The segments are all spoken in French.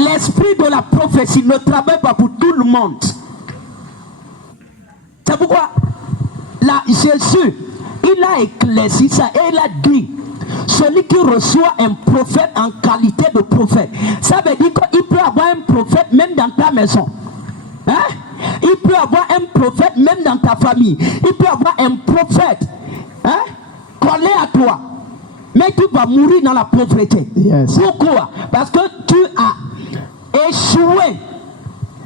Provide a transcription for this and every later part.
L'esprit de la prophétie ne travaille pas pour tout le monde. C'est pourquoi là, Jésus, il a éclairci ça et il a dit, celui qui reçoit un prophète en qualité de prophète, ça veut dire qu'il peut avoir un prophète même dans ta maison. Hein? Il peut avoir un prophète même dans ta famille. Il peut avoir un prophète, hein, collé à toi. Mais tu vas mourir dans la pauvreté. Yes. Pourquoi? Parce que tu as échoué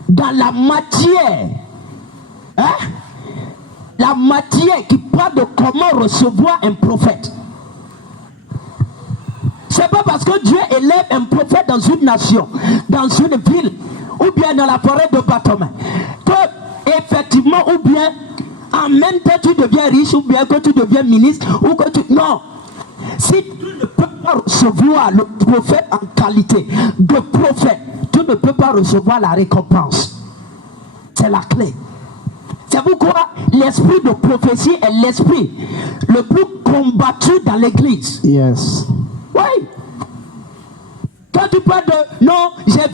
dans la matière. Hein? La matière qui parle de comment recevoir un prophète. C'est pas parce que Dieu élève un prophète dans une nation, dans une ville, ou bien dans la forêt de Bâtiment, que effectivement, ou bien en même temps tu deviens riche, ou bien que tu deviens ministre, ou que tu... Non. Si tu ne peux pas recevoir le prophète en qualité de prophète, tu ne peux pas recevoir la récompense. C'est la clé. C'est pourquoi l'esprit de prophétie est l'esprit le plus combattu dans l'église. Yes. Oui. Quand tu parles de non, j'ai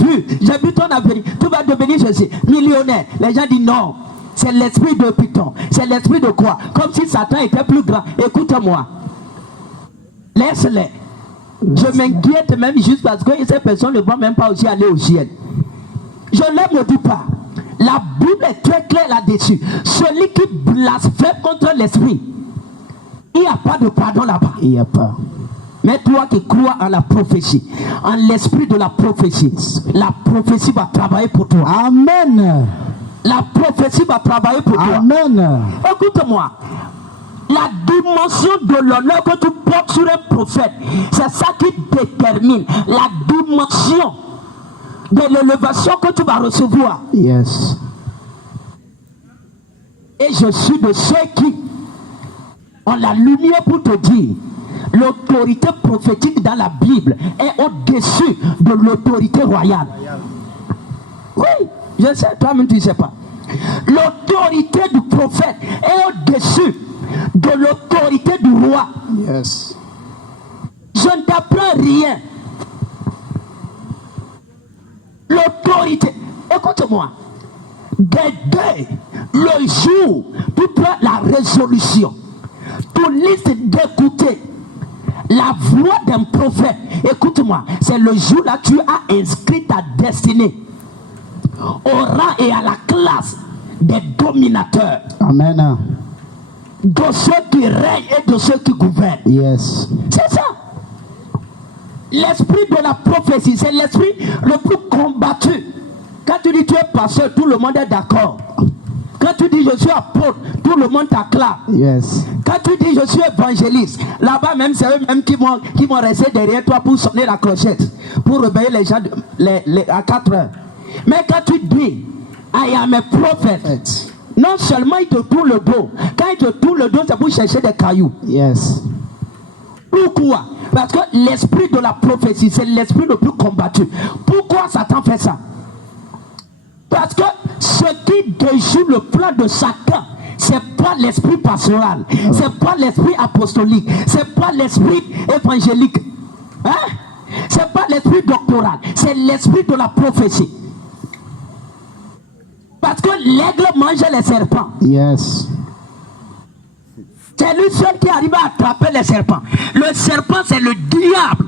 vu ton avenir, tu vas devenir ceci, millionnaire. Les gens disent non, c'est l'esprit de Python, c'est l'esprit de quoi? Comme si Satan était plus grand. Écoute-moi, laisse-les. Je m'inquiète même juste parce que ces personnes ne vont même pas aussi aller au ciel. Je ne me dis pas. La Bible est très claire là-dessus. Celui qui blasphème contre l'esprit, il n'y a pas de pardon là-bas. Il n'y a pas. Mais toi qui crois en la prophétie, en l'esprit de la prophétie va travailler pour toi. Amen. La prophétie va travailler pour toi. Amen. Écoute-moi. La dimension de l'honneur que tu portes sur un prophète, c'est ça qui détermine la dimension de l'élévation que tu vas recevoir. Yes. Et je suis de ceux qui ont la lumière pour te dire, l'autorité prophétique dans la Bible est au-dessus de l'autorité royale. Oui, je sais, toi-même tu ne sais pas. L'autorité du prophète est au-dessus de l'autorité du roi. Yes. Je ne t'apprends rien. L'autorité, écoute-moi, dès le jour tu prends la résolution, tu listes d'écouter la voix d'un prophète, écoute-moi, c'est le jour là tu as inscrit ta destinée au rang et à la classe des dominateurs. Amen. De ceux qui règnent et de ceux qui gouvernent. Yes. C'est ça. L'esprit de la prophétie, c'est l'esprit le plus combattu. Quand tu dis tu es pasteur, tout le monde est d'accord. Quand tu dis je suis apôtre, tout le monde t'acclame. Yes. Quand tu dis je suis évangéliste, là-bas même c'est eux-mêmes qui vont rester derrière toi pour sonner la clochette, pour réveiller les gens à 4 heures. Mais quand tu dis I am a prophet, non seulement il te tourne le dos, quand il te tourne le dos, c'est pour chercher des cailloux. Yes. Pourquoi? Parce que l'esprit de la prophétie, c'est l'esprit le plus combattu. Pourquoi Satan fait ça? Parce que ce qui déjoue le plan de Satan, c'est pas l'esprit pastoral, c'est pas l'esprit apostolique, c'est pas l'esprit évangélique, hein? C'est pas l'esprit doctoral, c'est l'esprit de la prophétie. Parce que l'aigle mange les serpents. Yes. C'est lui seul qui arrive à attraper les serpents. Le serpent, c'est le diable.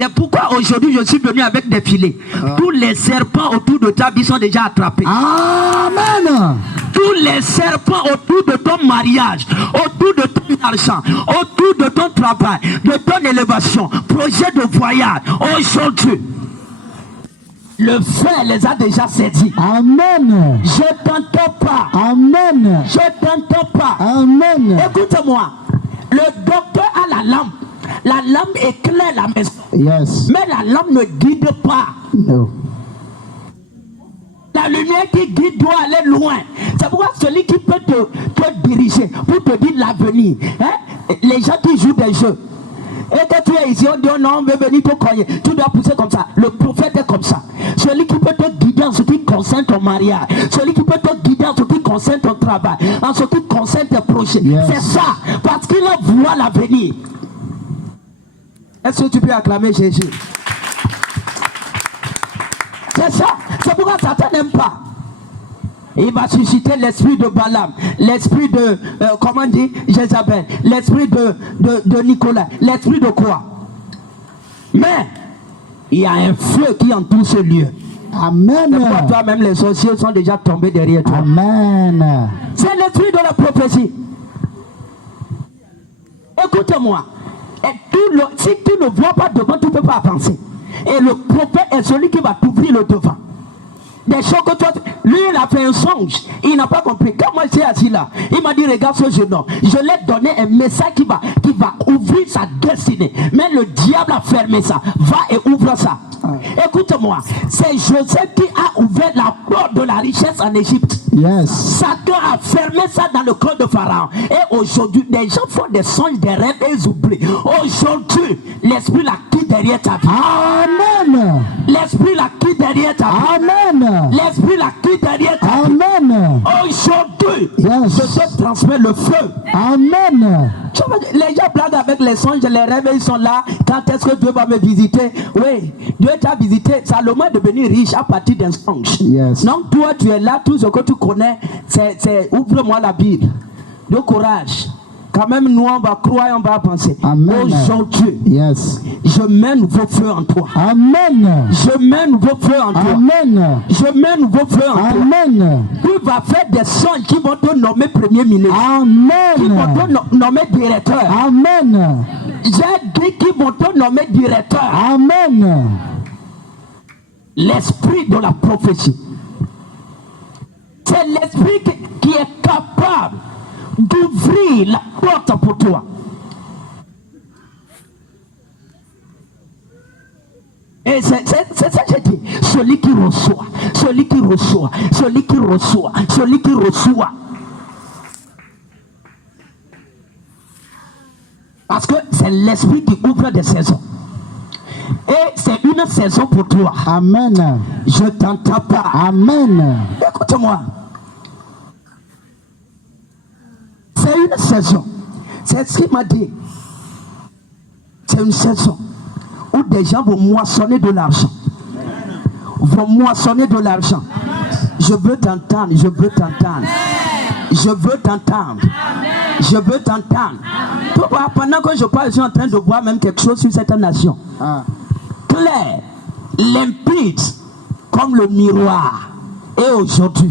C'est pourquoi aujourd'hui je suis venu avec des filets. Tous les serpents autour de ta vie sont déjà attrapés. Amen. Tous les serpents autour de ton mariage, autour de ton argent, autour de ton travail, de ton élévation, projet de voyage, aujourd'hui, le feu les a déjà saisis. Amen. Je t'entends pas. Amen. Je t'entends pas. Amen. Écoute-moi. Le docteur a la lampe. La lampe éclaire la maison. Yes. Mais la lampe ne guide pas. No. La lumière qui guide doit aller loin. C'est pourquoi celui qui peut te diriger pour te dire l'avenir. Hein? Les gens qui jouent des jeux. Et quand tu es ici, on dit oh non, on veut venir te cogner. Tu dois pousser comme ça. Le prophète est comme ça. Celui qui peut te guider en ce qui concerne ton mariage. Celui qui peut te guider en ce qui concerne ton travail. En ce qui concerne tes projets. Yes. C'est ça. Parce qu'il voit l'avenir. Est-ce que tu peux acclamer Jésus? C'est ça. C'est pourquoi Satan n'aime pas. Il va susciter l'esprit de Balaam, l'esprit de, comment dit, Jézabel, l'esprit de Nicolas, l'esprit de quoi? Mais, il y a un feu qui entoure ce lieu. Amen. Toi-même, les sorciers sont déjà tombés derrière toi. Amen. C'est l'esprit de la prophétie. Écoute-moi. Si tu ne vois pas devant, tu ne peux pas avancer. Et le prophète est celui qui va t'ouvrir le devant. Des choses que toi, lui il a fait un songe, il n'a pas compris. Quand moi j'étais assis là, il m'a dit regarde ce jeune homme, je l'ai donné un message qui va ouvrir sa destinée. Mais le diable a fermé ça, va et ouvre ça. Écoute-moi, c'est Joseph qui a ouvert la porte de la richesse en Égypte. Yes. Satan a fermé ça dans le cœur de Pharaon. Et aujourd'hui, les gens font des songes, des rêves et ils oublient. Aujourd'hui, l'esprit l'a quitté derrière ta vie. Amen. L'esprit l'a quitté derrière ta vie. Amen. L'esprit l'a quitté derrière ta vie. Amen. Aujourd'hui, Yes. je te transmets le feu. Amen. Les gens blaguent avec les songes, les rêves, ils sont là. Quand est-ce que Dieu va me visiter? Oui, Dieu t'a visité. Salomon est devenu riche à partir d'un songe. Yes. Donc toi, tu es là, tout ce que tu connais, c'est ouvre-moi la Bible. De courage. Quand même, nous, on va croire et on va avancer. Amen. Aujourd'hui, Yes. je mets un nouveau feu en toi. Amen. Je mets un nouveau feu en toi. Amen. Je mets un nouveau feu en toi. Amen. Tu vas faire des songes qui vont te nommer premier ministre. Qui vont Amen. te nommer directeur. Amen. J'ai dit qui vont te nommer directeur. Amen. L'esprit de la prophétie. C'est l'esprit qui est capable d'ouvrir la porte pour toi. Et c'est ça que j'ai dit. Celui qui reçoit, celui qui reçoit, celui qui reçoit, celui qui reçoit. Parce que c'est l'esprit qui ouvre des saisons. Et c'est une saison pour toi. Amen. Je t'entends pas. Amen. Écoute-moi. C'est une saison. C'est ce qu'il m'a dit. C'est une saison où des gens vont moissonner de l'argent. Vont moissonner de l'argent. Je veux t'entendre. Je veux t'entendre. Je veux t'entendre. Je veux t'entendre. Pendant que je parle, je suis en train de voir même quelque chose sur cette nation. Clair, limpide, comme le miroir. Et aujourd'hui,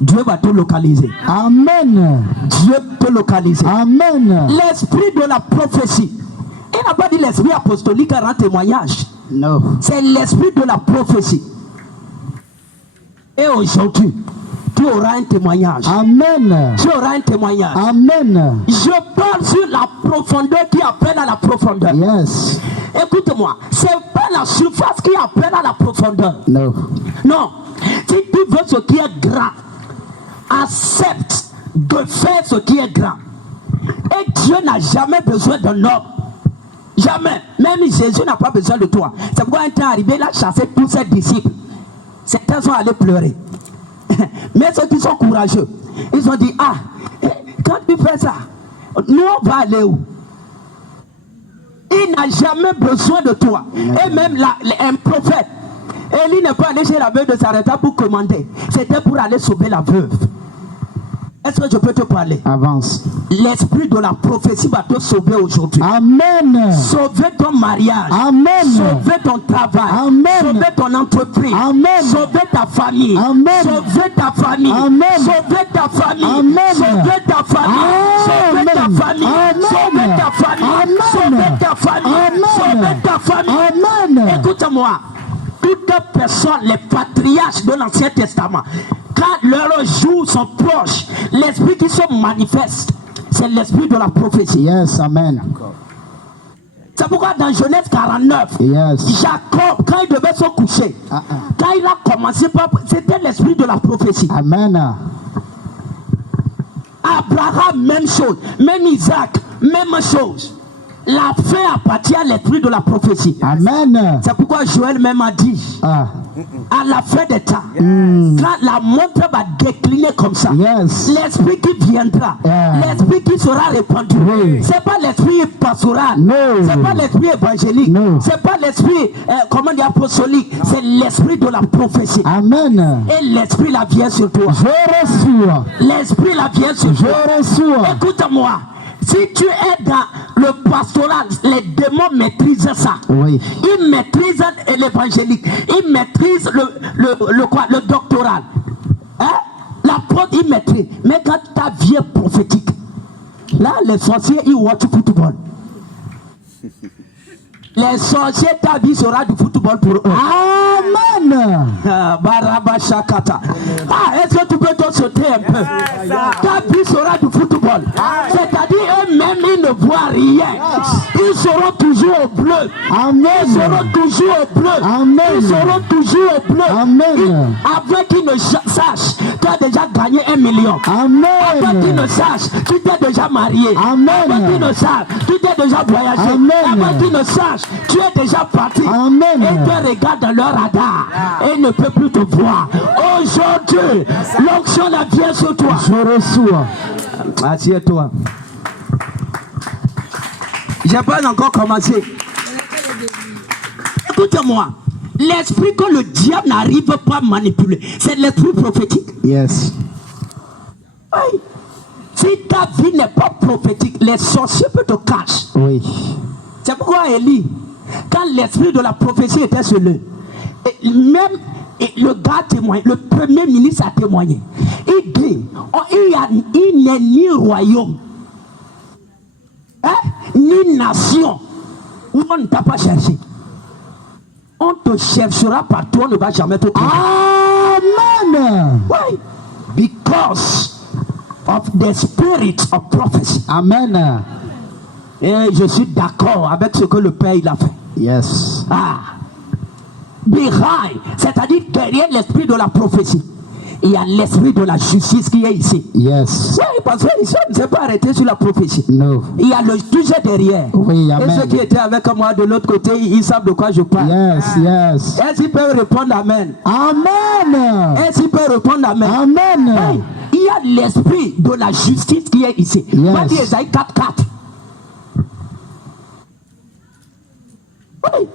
Dieu va te localiser. Amen. Dieu te localiser. Amen. L'esprit de la prophétie. Il n'a pas dit l'esprit apostolique à rendre témoignage. No. C'est l'esprit de la prophétie. Et aujourd'hui, tu auras un témoignage. Amen. Tu auras un témoignage. Amen. Je parle sur la profondeur qui appelle à la profondeur. Yes. Écoute-moi, c'est pas la surface qui appelle à la profondeur. No. Non. Si tu veux ce qui est grand, accepte de faire ce qui est grand. Et Dieu n'a jamais besoin d'un homme. Jamais. Même Jésus n'a pas besoin de toi. C'est pourquoi un temps arrivé, il a chassé tous ses disciples. Certains sont allés pleurer. Mais ceux qui sont courageux, ils ont dit, ah, quand tu fais ça, nous on va aller où? Il n'a jamais besoin de toi. Et même un prophète, Élie n'est pas allé chez la veuve de Sarepta pour commander. C'était pour aller sauver la veuve. Est-ce que je peux te parler? Avance. L'esprit de la prophétie va te sauver aujourd'hui. Amen. Sauver ton mariage. Amen. Sauver ton travail. Amen. Sauver ton entreprise. Amen. Sauver ta famille. Amen. Sauver ta famille. Amen. Sauver ta famille. Amen. Sauver ta famille. Sauver ta Amen. famille. Amen. Sauver ta famille. Amen. Sauver ta famille. Amen. Sauver ta famille. Amen. Écoute-moi. Toutes personnes, les patriarches de l'Ancien Testament, quand leurs jours sont proches, l'esprit qui se manifeste, c'est l'esprit de la prophétie. Yes. Amen. C'est pourquoi dans Genèse 49, Yes. Jacob, quand il devait se coucher, quand il a commencé par... C'était l'esprit de la prophétie. Amen. Abraham, même chose. Même Isaac, même chose. La fin appartient à l'esprit de la prophétie. Amen. C'est pourquoi Joël même a dit, À la fin des temps, quand la montre va décliner comme ça, l'esprit qui viendra, l'esprit qui sera répandu, c'est pas l'esprit pastoral, c'est pas l'esprit évangélique, c'est pas l'esprit apostolique, c'est l'esprit de la prophétie. Amen. Et l'esprit la vient sur toi. Je reçois. L'esprit la vient sur toi. Je reçois. Écoute-moi. Si tu es dans le pastoral, les démons maîtrisent ça. Oui. Ils maîtrisent l'évangélique. Ils maîtrisent le doctoral. Hein? L'apôtre, ils maîtrisent. Mais quand ta vie est prophétique, là, les sorciers, ils watch football. Les sorciers, ta vie sera du football pour eux. Amen. Barabashakata. Est-ce que tu peux te sauter un peu? Ta vie sera du football. C'est-à-dire eux-mêmes, ils ne voient rien. Ils seront toujours au bleu. Amen. Ils seront toujours au bleu. Amen. Ils seront toujours au bleu. Amen. Avant qu'ils ne sachent, tu as déjà gagné 1 million. Amen. Avant qu'ils ne sachent, tu t'es déjà marié. Amen. Avant qu'ils ne sachent, tu t'es déjà voyagé. Amen. Avant qu'ils ne sachent, tu es déjà parti. Amen. Et tu regardes dans leur radar et ne peut plus te voir. Aujourd'hui, l'onction la vient sur toi. Je reçois. Assieds-toi. J'ai pas encore commencé. Écoute-moi. L'esprit que le diable n'arrive pas à manipuler, c'est l'esprit prophétique. Yes. Oui. Si ta vie n'est pas prophétique, les sorciers peuvent te cacher. Oui. C'est pourquoi Élie, quand l'esprit de la prophétie était sur lui, même le gars témoigne, le premier ministre a témoigné. Il dit, il n'est ni royaume, ni nation où on ne t'a pas cherché. On te cherchera partout, on ne va jamais te trouver. Amen. Oui. Because of the spirit of prophecy. Amen. Et je suis d'accord avec ce que le Père il a fait. Yes. Behind, c'est-à-dire derrière l'esprit de la prophétie, il y a l'esprit de la justice qui est ici. Yes. Oui, parce que ça ne s'est pas arrêté sur la prophétie. No. Il y a le juge derrière. Oui, amen. Et ceux qui étaient avec moi de l'autre côté, ils savent de quoi je parle. Yes, yes. Est-ce qu'ils peuvent répondre Amen? Amen. Est-ce qu'ils peuvent répondre Amen? Amen. Oui. Il y a l'esprit de la justice qui est ici. Yes. Pas dire Esaïe 4:4. Oui.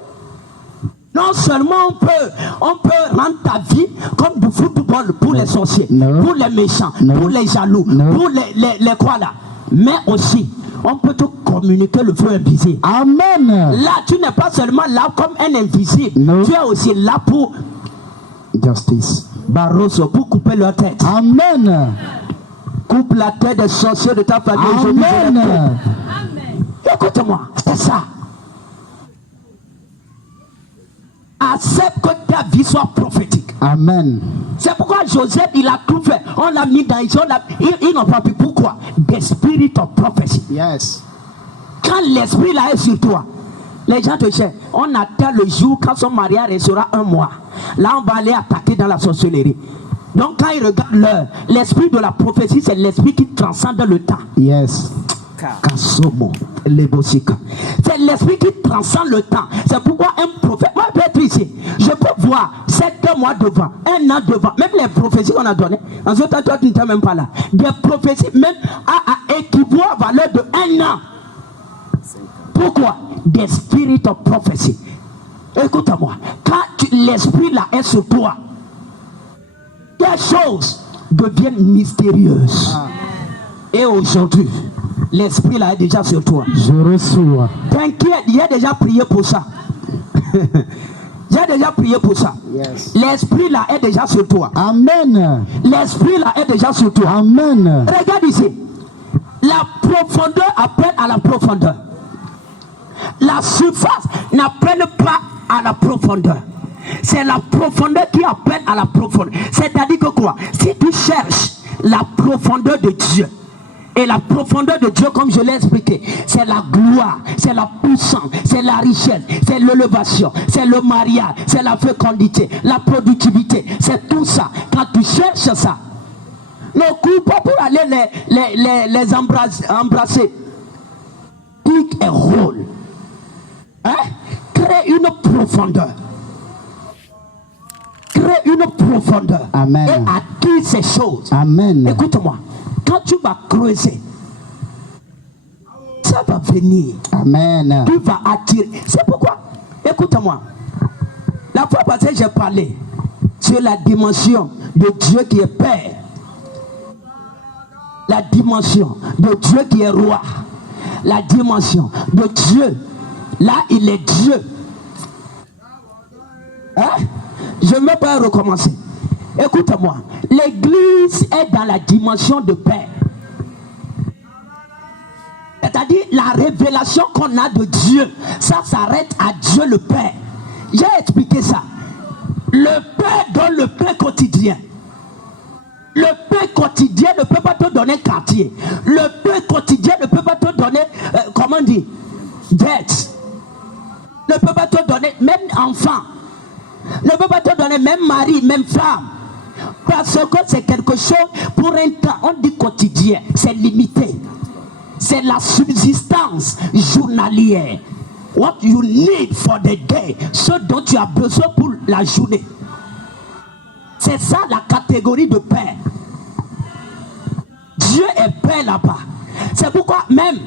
Non seulement on peut rendre ta vie comme du football pour les sorciers, pour les méchants, pour les jaloux, pour les quoi là, mais aussi on peut te communiquer le feu invisible. Amen. Là, tu n'es pas seulement là comme un invisible, tu es aussi là pour justice. Barroso, pour couper leur tête. Amen. Coupe la tête des sorciers de ta famille aujourd'hui. Amen. Écoute-moi, c'est ça. Accepte que ta vie soit prophétique. Amen. C'est pourquoi Joseph, il a tout fait. On l'a mis dans ils n'ont pas pu. Pourquoi? The spirit of prophecy. Yes. Quand l'esprit là est sur toi, les gens te cherchent. On attend le jour quand son mariage sera 1 mois. Là, on va aller attaquer dans la sorcellerie. Donc, quand ils regardent l'heure, l'esprit de la prophétie, c'est l'esprit qui transcende le temps. Yes. C'est l'esprit qui transcende le temps. C'est pourquoi un prophète, moi je peux être ici, je peux voir 7 mois devant, 1 an devant, même les prophéties qu'on a données. En ce temps, toi tu n'étais même pas là. Des prophéties même à équivaut à valeur de 1 an. Pourquoi? Des spirits of prophecy. Écoute-moi, quand l'esprit là est sur toi, les choses deviennent mystérieuses. Et aujourd'hui, l'esprit là est déjà sur toi. Je reçois. T'inquiète, il a déjà prié pour ça. J'ai déjà prié pour ça. Yes. L'esprit là est déjà sur toi. Amen. L'esprit là est déjà sur toi. Amen. Regarde ici. La profondeur appelle à la profondeur. La surface n'appelle pas à la profondeur. C'est la profondeur qui appelle à la profondeur. C'est-à-dire que quoi? Si tu cherches la profondeur de Dieu, et la profondeur de Dieu, comme je l'ai expliqué, c'est la gloire, c'est la puissance, c'est la richesse, c'est l'élévation, c'est le mariage, c'est la fécondité, la productivité, c'est tout ça. Quand tu cherches ça, ne cours pas pour aller les embrasser. Pique un rôle. Crée une profondeur. une profondeur Amen. et acquis ces choses. Amen. Écoute-moi, quand tu vas creuser, ça va venir. Amen. Tu vas attirer. C'est pourquoi, écoute-moi, la fois passée j'ai parlé sur la dimension de Dieu qui est Père, la dimension de Dieu qui est Roi, la dimension de Dieu, là il est Dieu. Hein? Je ne vais pas recommencer. Écoute-moi, l'église est dans la dimension de Père. C'est-à-dire la révélation qu'on a de Dieu, ça s'arrête à Dieu le Père. J'ai expliqué ça. Le Père donne le pain quotidien. Le pain quotidien ne peut pas te donner quartier. Le pain quotidien ne peut pas te donner, comment dire, dette. Ne peut pas te donner même enfant. Ne peut pas te donner même mari, même femme. Parce que c'est quelque chose pour un temps, on dit quotidien, c'est limité. C'est la subsistance journalière. What you need for the day. Ce dont tu as besoin pour la journée. C'est ça la catégorie de Père. Dieu est Père là-bas. C'est pourquoi même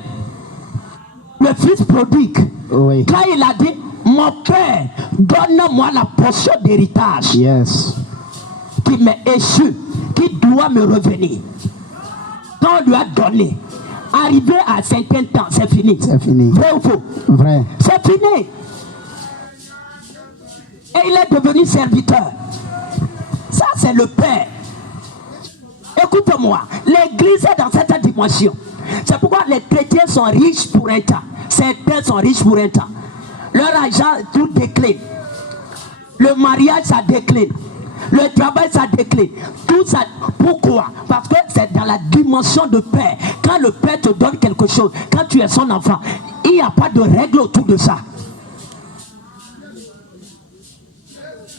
le fils prodigue, Oui. quand il a dit, mon Père, donne-moi la portion d'héritage Yes. qui m'est échue, qui doit me revenir. Quand on lui a donné, arrivé à un certain temps, c'est fini. C'est fini. Vrai ou faux? Vrai. C'est fini. Et il est devenu serviteur. Ça, c'est le Père. Écoute-moi, l'église est dans cette dimension. C'est pourquoi les chrétiens sont riches pour un temps. Certains sont riches pour un temps. Leur argent, tout décline. Le mariage, ça décline. Le travail, ça décline. Tout ça. Pourquoi? Parce que c'est dans la dimension de Père. Quand le Père te donne quelque chose, quand tu es son enfant, il n'y a pas de règle autour de ça.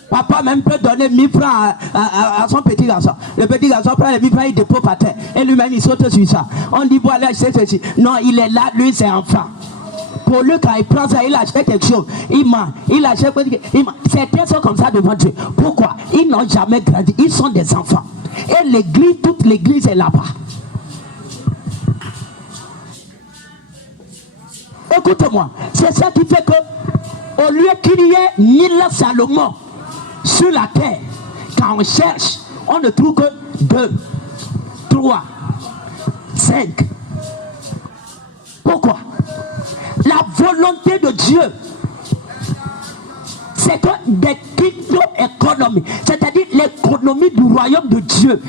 Papa même peut donner 1000 francs à son petit garçon. Le petit garçon prend les 1000 francs, il dépose par terre. Et lui-même, il saute sur ça. On dit, voilà, c'est ceci. Non, il est là, lui, c'est enfant. Pour lui, quand il prend ça, il achète quelque chose. Il ment. Il achète quelque chose. Certains sont comme ça devant Dieu. Pourquoi? Ils n'ont jamais grandi. Ils sont des enfants. Et l'église, toute l'église est là-bas. Écoute-moi. C'est ça qui fait que, au lieu qu'il y ait 1000 Salomon sur la terre, quand on cherche, on ne trouve que 2, 3, 5. Pourquoi? La volonté de Dieu, c'est que des kingdom économies, c'est-à-dire l'économie du royaume de Dieu,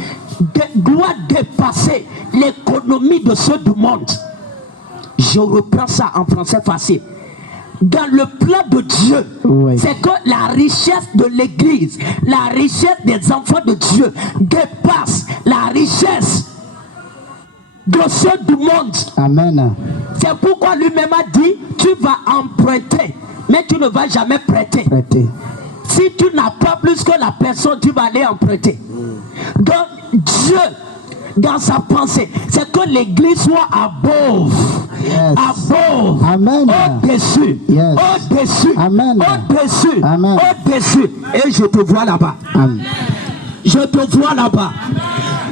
doit dépasser l'économie de ceux du monde. Je reprends ça en français facile. Dans le plan de Dieu, oui, c'est que la richesse de l'église, la richesse des enfants de Dieu dépasse la richesse de ceux du monde. Amen. C'est pourquoi lui-même a dit, tu vas emprunter, mais tu ne vas jamais prêter. Si tu n'as pas plus que la personne, tu vas aller emprunter. Donc Dieu, dans sa pensée, c'est que l'église soit above. Yes. Above. Amen. Au-dessus. Yes. Au-dessus. Amen. Au-dessus. Amen. Au-dessus. Et je te vois là-bas. Amen. Je te vois là-bas.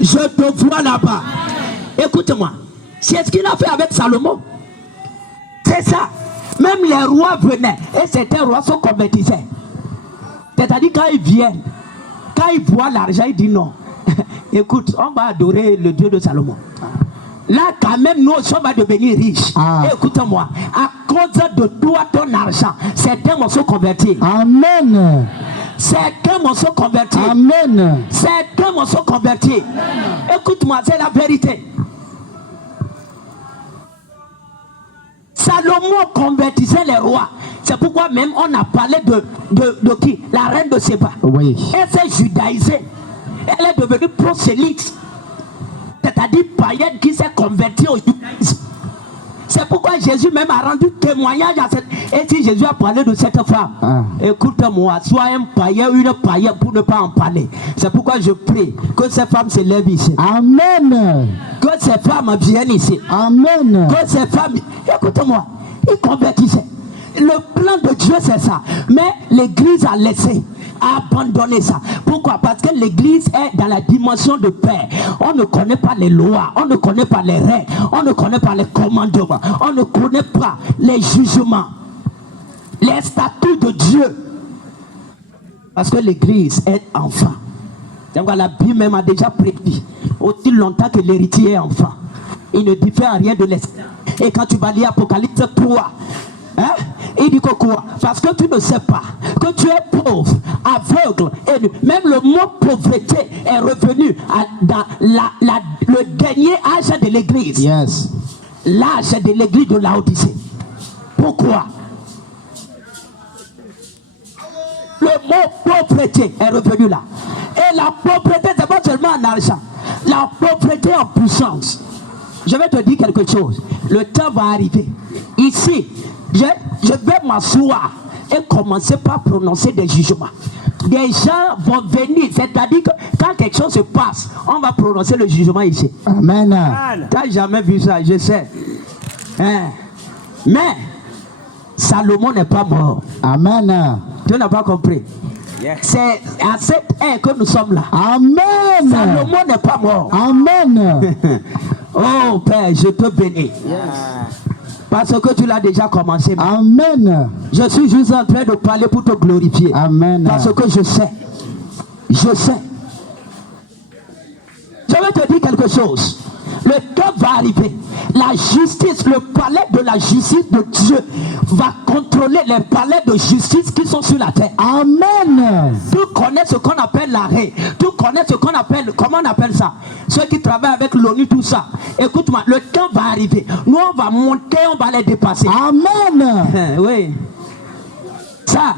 Je te vois là-bas. Écoute-moi. C'est ce qu'il a fait avec Salomon. C'est ça. Même les rois venaient. Et certains rois se convertissaient. C'est-à-dire quand ils viennent, quand ils voient l'argent, ils disent non. Écoute, on va adorer le Dieu de Salomon. Là, quand même, nous sommes devenus riches. Écoute-moi, à cause de toi, ton argent, certains vont se convertir. Amen. Certains vont se convertir. Amen. Certains vont se convertir. Écoute-moi, c'est la vérité. Salomon convertissait les rois. C'est pourquoi même on a parlé de qui? La reine de Séba. Oui. Elle s'est judaïsée. Elle est devenue prosélyte. C'est-à-dire païenne qui s'est convertie au judaïsme. C'est pourquoi Jésus même a rendu témoignage à cette... Et si Jésus a parlé de cette femme, écoute-moi, sois un païen ou une païenne pour ne pas en parler. C'est pourquoi je prie que ces femmes se lèvent ici. Amen. Que ces femmes viennent ici. Amen. Que ces femmes... Écoute-moi, ils convertissaient. Le plan de Dieu, c'est ça. Mais l'église a laissé, a abandonné ça. Pourquoi? Parce que l'église est dans la dimension de paix. On ne connaît pas les lois, on ne connaît pas les règles, on ne connaît pas les commandements, on ne connaît pas les jugements, les statuts de Dieu. Parce que l'église est enfant. La Bible même a déjà prédit, aussi longtemps que l'héritier est enfant, il ne diffère rien de l'esclave. Et quand tu vas lire Apocalypse 3, hein, il dit quoi? Parce que tu ne sais pas que tu es pauvre, aveugle, et même le mot pauvreté est revenu dans le dernier âge de l'église. Yes. L'âge de l'église de Laodicée. Pourquoi? Le mot pauvreté est revenu là. Et la pauvreté, c'est pas seulement en argent. La pauvreté en puissance. Je vais te dire quelque chose. Le temps va arriver. Ici, je vais m'asseoir et commencer par prononcer des jugements. Des gens vont venir. C'est-à-dire que quand quelque chose se passe, on va prononcer le jugement ici. Amen. Tu n'as jamais vu ça, je sais. Hein? Mais Salomon n'est pas mort. Amen. Tu n'as pas compris. Yeah. C'est à cette ère que nous sommes là. Amen. Salomon n'est pas mort. Amen. Oh Père, je te bénis. Yes. Parce que tu l'as déjà commencé. Amen. Je suis juste en train de parler pour te glorifier. Amen. Parce que je sais. Je sais. Je vais te dire quelque chose. Le temps va arriver. La justice, le palais de la justice de Dieu va contrôler les palais de justice qui sont sur la terre. Amen. Tu connais ce qu'on appelle l'arrêt. Tu connais ce qu'on appelle, comment on appelle ça? Ceux qui travaillent avec l'ONU, tout ça. Écoute-moi, le temps va arriver. Nous, on va monter, on va les dépasser. Amen. Oui. Ça.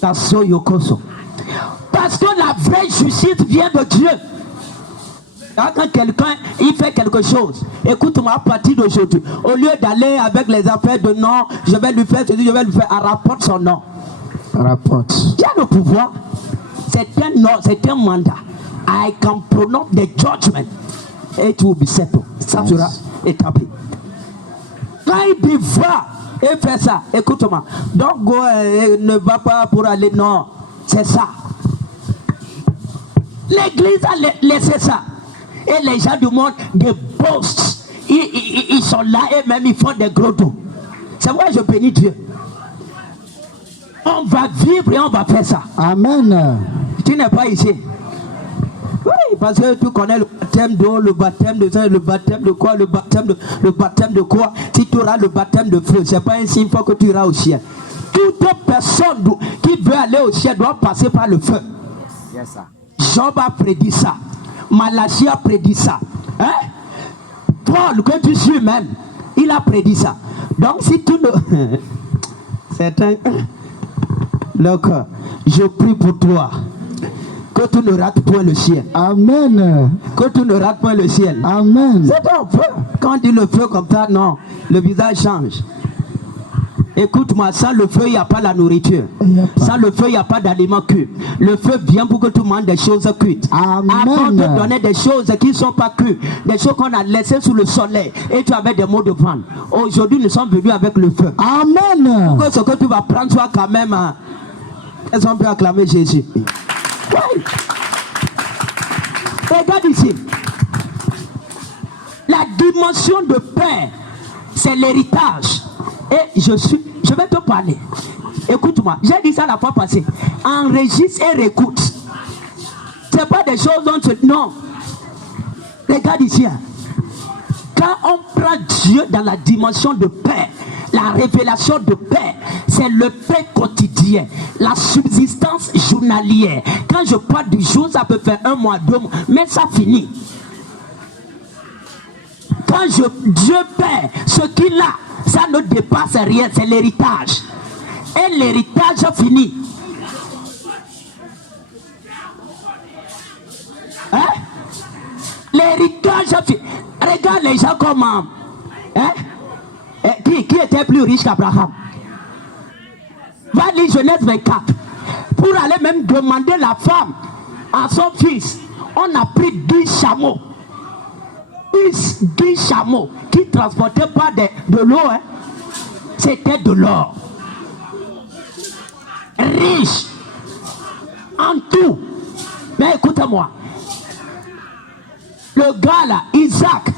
Parce que la vraie justice vient de Dieu. Quand quelqu'un il fait quelque chose, écoute-moi, à partir d'aujourd'hui, au lieu d'aller avec les affaires de non, je vais lui faire ceci, je vais lui faire, rapporte son nom. Rapporte. Il y a le pouvoir. C'est un nom, c'est un mandat. I can pronounce the judgment. It will be settled. Ça sera établi. Quand il dit va et fait ça, écoute-moi. Donc go, ne va pas pour aller, non. C'est ça. L'église a laissé ça. Et les gens du monde, des boss, ils sont là et même ils font des gros dos. C'est pourquoi je bénis Dieu. On va vivre et on va faire ça. Amen. Tu n'es pas ici. Oui, parce que tu connais le baptême d'eau, le baptême de sang, le baptême de quoi, le baptême de quoi. Si tu auras le baptême de feu, c'est pas un signe faut que tu iras au ciel. Toute personne qui veut aller au ciel doit passer par le feu. Yes, sir. Job a prédit ça. Malachie a prédit ça. Hein? Paul, que tu suis même, il a prédit ça. Donc si tu ne... C'est un... Donc, je prie pour toi. Que tu ne rates point le ciel. Amen. Que tu ne rates point le ciel. Amen. C'est un feu. Quand on dit le feu comme ça, non. Le visage change. Écoute-moi, sans le feu, il n'y a pas la nourriture. Sans le feu, il n'y a pas d'aliments cuits. Le feu vient pour que tu manges des choses cuites. Amen. Avant de donner des choses qui ne sont pas cuites, des choses qu'on a laissées sous le soleil, et tu avais des mots de vente. Aujourd'hui, nous sommes venus avec le feu. Amen. Pour que ce que tu vas prendre soit quand même... Est-ce qu'on peut acclamer Jésus? Oui. Regarde ici. La dimension de paix, c'est l'héritage. Et je vais te parler. Écoute-moi, j'ai dit ça la fois passée. Enregistre et réécoute. C'est pas des choses dont tu... Non. Regarde ici. Quand on prend Dieu dans la dimension de paix, la révélation de paix, c'est le paix quotidien, la subsistance journalière. Quand je parle du jour, ça peut faire 1 mois, 2 mois, mais ça finit. Quand Dieu paie ce qu'il a, ça ne dépasse rien, c'est l'héritage. Et l'héritage finit. Hein? L'héritage finit. Regarde les gens comme... Hein? Qui était plus riche qu'Abraham? Va lire Genèse 24. Pour aller même demander la femme à son fils, on a pris 10 chameaux. 10 chameaux qui transportaient pas de l'eau. Hein? c'était de l'or. Riche en tout. Mais écoutez-moi. Le gars là, Isaac,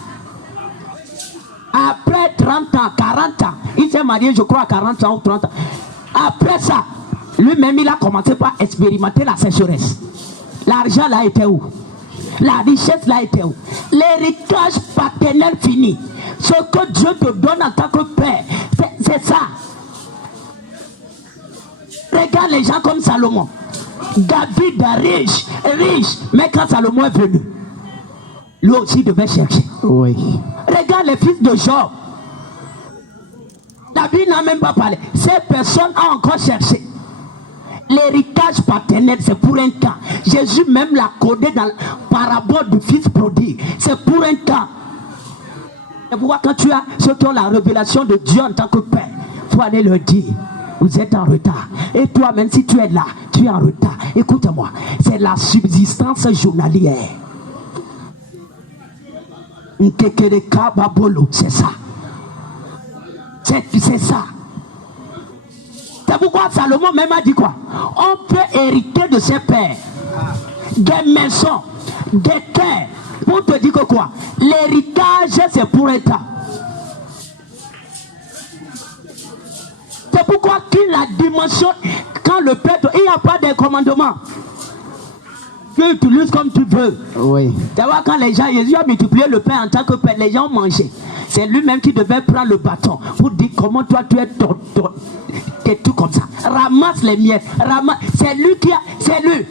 après 30 ans, 40 ans, il s'est marié, je crois, à 40 ans ou 30 ans. Après ça, lui-même, il a commencé par expérimenter la sécheresse. L'argent là était où? La richesse là était où? L'héritage paternel fini. Ce que Dieu te donne en tant que père, c'est ça. Regarde les gens comme Salomon. David riche, mais quand Salomon est venu, lui aussi devait chercher. Oui. Regarde les fils de Job. La Bible n'a même pas parlé. Ces personnes ont encore cherché. L'héritage paternel, c'est pour un temps. Jésus même l'a codé dans la parabole du fils prodigue. C'est pour un temps. Et pourquoi quand tu as ceux qui ont la révélation de Dieu en tant que père, il faut aller leur dire, vous êtes en retard. Et toi, même si tu es là, tu es en retard. Écoute-moi, c'est la subsistance journalière. C'est ça. C'est ça. C'est pourquoi Salomon même a dit quoi? On peut hériter de ses pères des maisons, des terres. Pour te dire que quoi? L'héritage, c'est pour un temps. C'est pourquoi qu'il la dimension, quand le père, il n'y a pas de commandement. Tu utilises comme tu veux. Oui. Tu vois, quand les gens, Jésus a multiplié le pain en tant que père, les gens ont mangé. C'est lui-même qui devait prendre le bâton pour dire comment toi tu es tout comme ça. Ramasse les miettes. C'est lui qui a. C'est lui.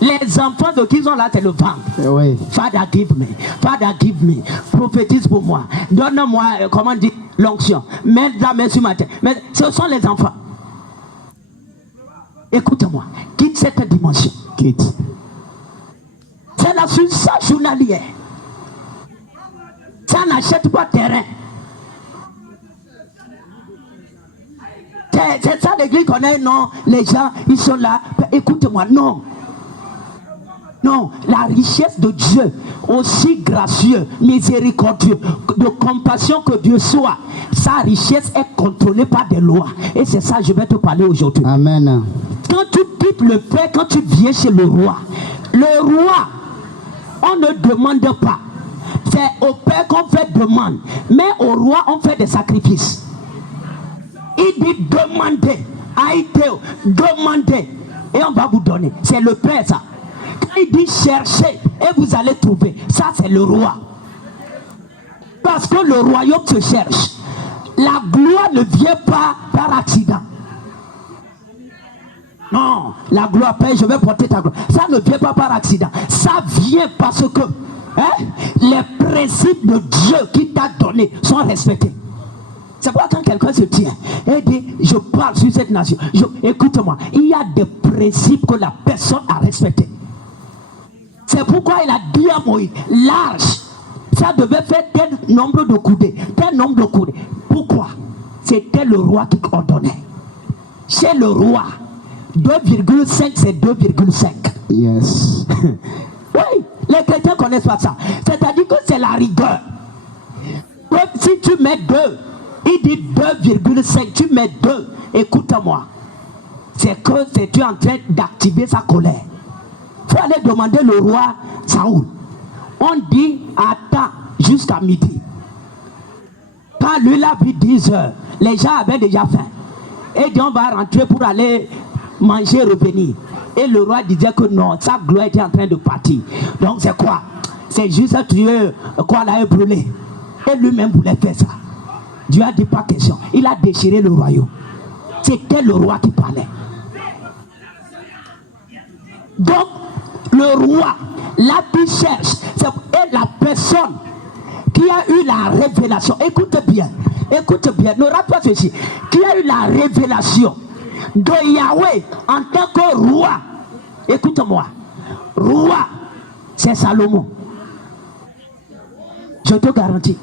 Les enfants de qui sont là, c'est le ventre. Oui. Father give me. Father give me. Prophétise pour moi. Donne-moi, comment dire, l'onction. Mets la main sur ma tête. Mais ce sont les enfants. Écoute-moi. Quitte cette dimension. Quitte. C'est la subsistance journalière. Ça n'achète pas terrain. C'est ça l'église qu'on a, non. Les gens, ils sont là. Écoute-moi, non. Non, la richesse de Dieu, aussi gracieux, miséricordieux, de compassion que Dieu soit, sa richesse est contrôlée par des lois. Et c'est ça que je vais te parler aujourd'hui. Amen. Quand tu quittes le Père, quand tu viens chez le roi, on ne demande pas. C'est au Père qu'on fait demande. Mais au roi, on fait des sacrifices. Il dit demandez. Aïteo, demandez. Et on va vous donner. C'est le Père ça. Quand il dit cherchez et vous allez trouver. Ça c'est le roi. Parce que le royaume se cherche. La gloire ne vient pas par accident. Non, la gloire, Père, je vais porter ta gloire. Ça ne vient pas par accident. Ça vient parce que les principes de Dieu qui t'a donné sont respectés. C'est pourquoi quand quelqu'un se tient et dit, je parle sur cette nation, écoute-moi, il y a des principes que la personne a respectés. C'est pourquoi il a dit à Moïse, large, ça devait faire tel nombre de coudées, tel nombre de coudées. Pourquoi? C'était le roi qui ordonnait. Chez le roi, 2,5 c'est 2,5. Yes. Oui, les chrétiens connaissent pas ça. C'est-à-dire que c'est la rigueur. Donc, si tu mets 2, il dit 2,5, tu mets 2, écoute-moi. C'est que tu es en train d'activer sa colère. Il faut aller demander le roi Saoul. On dit attends jusqu'à midi. Quand lui l'a vu 10 heures, les gens avaient déjà faim. Et dit on va rentrer pour aller manger, revenir. Et le roi disait que non, sa gloire était en train de partir. Donc c'est quoi? C'est juste tuer quoi là, brûlé. Et lui-même voulait faire ça. Dieu a dit pas question. Il a déchiré le royaume. C'était le roi qui parlait. Donc le roi, là tu cherches, c'est la personne qui a eu la révélation. Écoute bien, ne rate pas ceci. Qui a eu la révélation de Yahweh en tant que roi. Écoute-moi, roi, c'est Salomon. Je te garantis.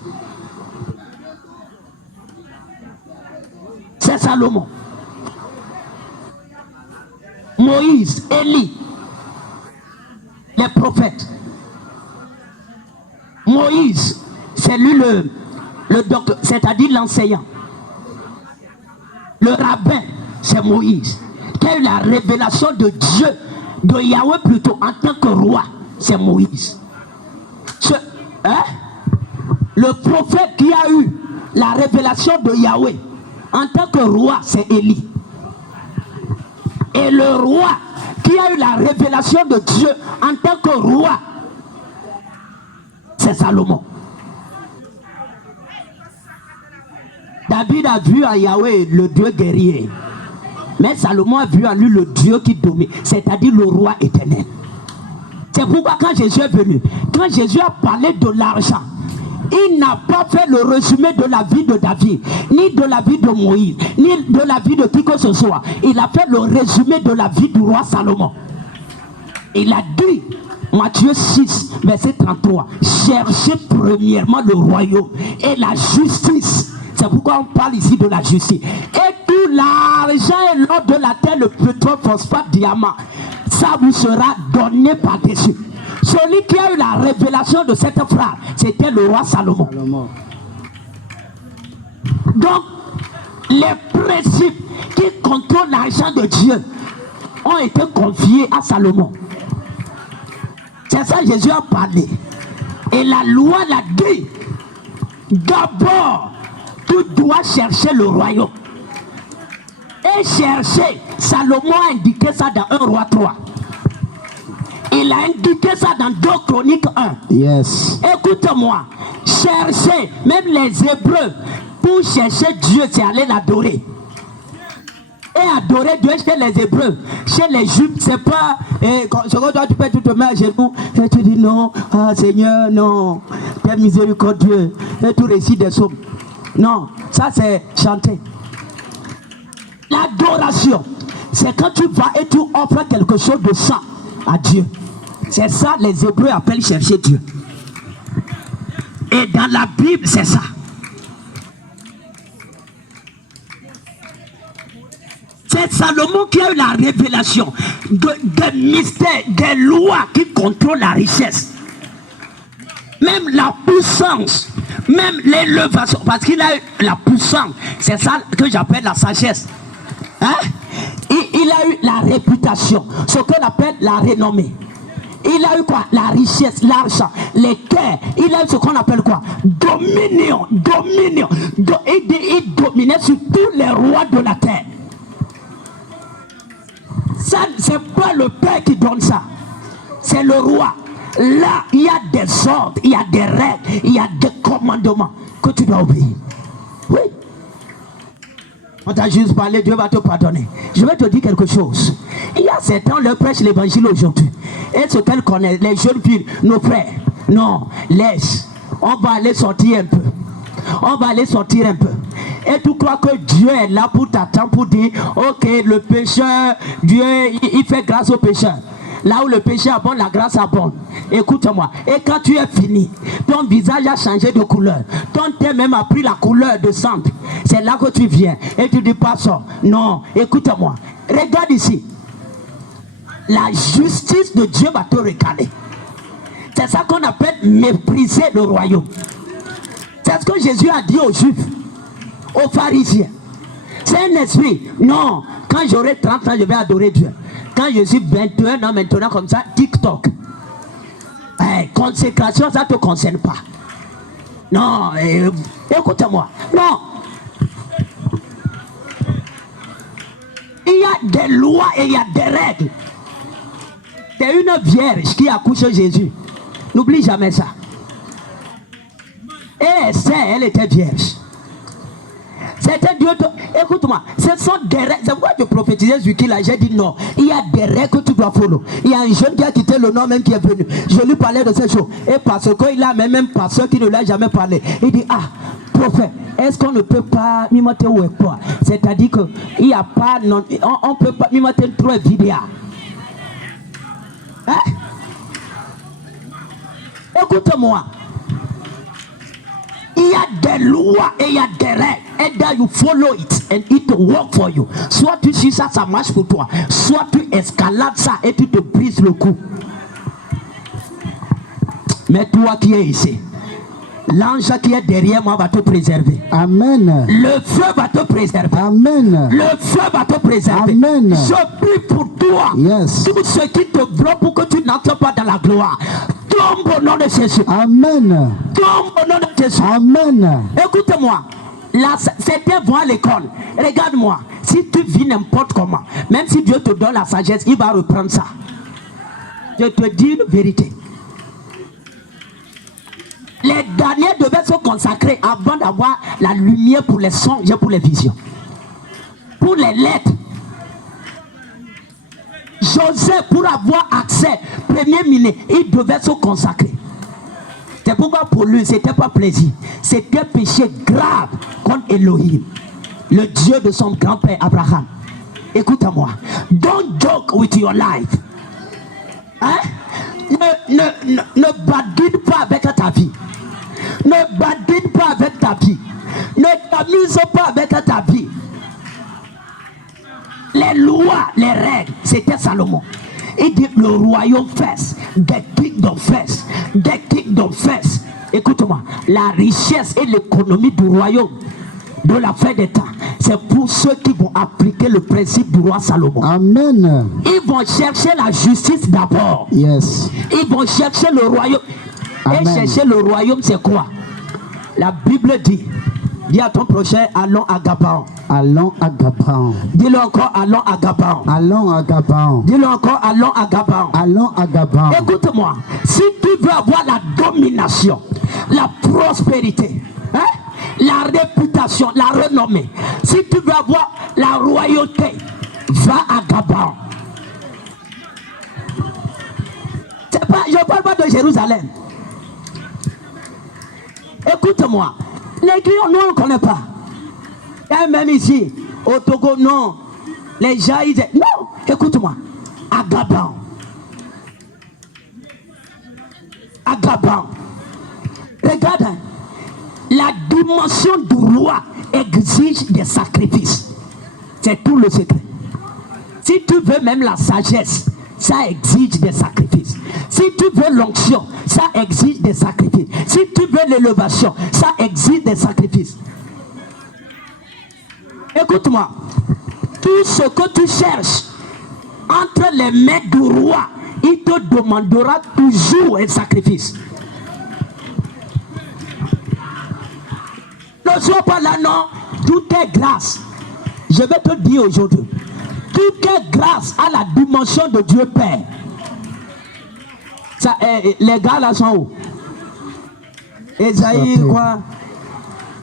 C'est Salomon. Moïse, Élie, les prophètes. Moïse, c'est lui le docteur, c'est-à-dire l'enseignant. Le rabbin, c'est Moïse. Qui a eu la révélation de Dieu, de Yahweh plutôt, en tant que roi, c'est Moïse. Le prophète qui a eu la révélation de Yahweh en tant que roi, c'est Élie. Et le roi qui a eu la révélation de Dieu en tant que roi, c'est Salomon. David a vu en Yahweh le Dieu guerrier. Mais Salomon a vu en lui le Dieu qui domine, c'est-à-dire le roi éternel. C'est pourquoi quand Jésus est venu, quand Jésus a parlé de l'argent, il n'a pas fait le résumé de la vie de David, ni de la vie de Moïse, ni de la vie de qui que ce soit. Il a fait le résumé de la vie du roi Salomon. Il a dit, Matthieu 6, verset 33, cherchez premièrement le royaume et la justice. C'est pourquoi on parle ici de la justice. Et tout l'argent et l'or de la terre, le pétrole, phosphate, diamant, ça vous sera donné par-dessus. Celui qui a eu la révélation de cette phrase, c'était le roi Salomon. Donc, les principes qui contrôlent l'argent de Dieu ont été confiés à Salomon. C'est ça que Jésus a parlé. Et la loi l'a dit. D'abord, tu dois chercher le royaume. Et chercher, Salomon a indiqué ça dans 1 Roi 3. Il a indiqué ça dans 2 Chroniques 1. Yes. Écoute-moi, chercher, même les Hébreux, pour chercher Dieu, c'est aller l'adorer. Et adorer Dieu chez les Hébreux, chez les Juifs, c'est pas ce que toi tu peux, tu te mets à genoux et tu dis non, ah, Seigneur, non, t'es miséricordieux, et tu récites des psaumes. Non, ça c'est chanter. L'adoration, c'est quand tu vas et tu offres quelque chose de saint à Dieu. C'est ça les Hébreux appellent chercher Dieu. Et dans la Bible, c'est ça. C'est Salomon qui a eu la révélation des mystères, des lois qui contrôlent la richesse. Même la puissance, même l'élevation, parce qu'il a eu la puissance. C'est ça que j'appelle la sagesse. Hein? Il a eu la réputation, ce qu'on appelle la renommée. Il a eu quoi? La richesse, l'argent, les terres. Il a eu ce qu'on appelle quoi? Dominion. Il dominait sur tous les rois de la terre. Ça, c'est pas le père qui donne ça. C'est le roi. Là, il y a des ordres, il y a des règles, il y a des commandements que tu dois obéir. Oui. On t'a juste parlé, Dieu va te pardonner. Je vais te dire quelque chose. Il y a certains, on leur prêche l'évangile aujourd'hui. Et ce qu'elles connaissent, les jeunes filles, nos frères. Non, laisse. On va aller sortir un peu. On va aller sortir un peu. Et tu crois que Dieu est là pour t'attendre, pour dire, ok, le pécheur, Dieu, il fait grâce au pécheur. Là où le péché abonde, la grâce abonde. Écoute-moi. Et quand tu es fini, ton visage a changé de couleur. Ton teint même a pris la couleur de sang. C'est là que tu viens. Et tu dis pas ça. Non, écoute-moi. Regarde ici. La justice de Dieu va te recaler. C'est ça qu'on appelle mépriser le royaume. C'est ce que Jésus a dit aux Juifs, aux pharisiens. C'est un esprit. Non, quand j'aurai 30 ans, je vais adorer Dieu. Quand je suis 21 ans maintenant comme ça, TikTok. Consécration, ça ne te concerne pas. Non, écoute-moi. Non. Il y a des lois et il y a des règles. C'est une vierge qui accouche Jésus. N'oublie jamais ça. Et elle était vierge. C'était Dieu. Écoute-moi, ce sont des règles. C'est pourquoi je prophétisais sur qui là, j'ai dit non. Il y a des règles que tu dois follow. Il y a un jeune qui a quitté le nom même qui est venu. Je lui parlais de ces choses. Et parce qu'il a même pasteur qui ne l'a jamais parlé. Il dit, ah, prophète, est-ce qu'on ne peut pas mimater ou quoi? C'est-à-dire qu'il n'y a pas, on ne peut pas mimater trop vidéo. Hein? Écoute-moi. Il y a des lois et il y a des règles. Either you follow it and it will work for you. Soit tu suis ça, ça marche pour toi. Soit tu escalades ça et tu te brises le cou. Mais toi qui es ici, L'ange qui est derrière moi va te préserver. Amen. Le feu va te préserver. Amen. Le feu va te préserver. Amen. Je prie pour toi. Yes. Tout ce qui te bloque pour que tu n'entres pas dans la gloire, tombe au nom de Jésus. Amen. Tombe au nom de Jésus. Amen. Écoute-moi. Là, certains vont à l'école. Regarde-moi. Si tu vis n'importe comment, même si Dieu te donne la sagesse, il va reprendre ça. Je te dis la vérité. Les derniers devaient se consacrer avant d'avoir la lumière pour les songes et pour les visions. Pour les lettres. Joseph, pour avoir accès, premier ministre, il devait se consacrer. C'est pourquoi pour lui, ce n'était pas plaisir. C'était péché grave contre Elohim, le Dieu de son grand-père Abraham. Écoute-moi. Don't joke with your life. Hein? Ne badine pas avec ta vie. Ne badine pas avec ta vie. Ne t'amuse pas avec ta vie. Les lois, les règles, c'était Salomon. Il dit le royaume first, the kingdom first, the kingdom first. Écoute-moi, la richesse et l'économie du royaume de la fin des temps, c'est pour ceux qui vont appliquer le principe du roi Salomon. Amen. Ils vont chercher la justice d'abord. Yes. Ils vont chercher le royaume. Amen. Et chercher le royaume, c'est quoi? La Bible dit, dis à ton prochain, allons à Gabaon. Allons à Gabaon. Dis-le encore, allons à Gabaon. Allons à Gabaon. Dis-le encore, allons à Gabaon. Allons à Gabaon. Écoute-moi, si tu veux avoir la domination, la prospérité, hein, la réputation, la renommée, si tu veux avoir la royauté, va à Gabaon. Je ne parle pas de Jérusalem. Écoute-moi, l'église, nous on ne connaît pas. Et même ici, au Togo, non. Les gens, ils disent, non, écoute-moi, à Gabaon. À Gabaon. Regarde, la dimension du roi exige des sacrifices. C'est tout le secret. Si tu veux même la sagesse, ça exige des sacrifices. Si tu veux l'onction, ça exige des sacrifices. Si tu veux l'élévation, ça exige des sacrifices. Écoute-moi, tout ce que tu cherches entre les mains du roi, il te demandera toujours un sacrifice. Ne sois pas là, non, tout est grâce. Je vais te dire aujourd'hui, tout est grâce à la dimension de Dieu Père. Ça, les gars là sont où? Esaïe quoi?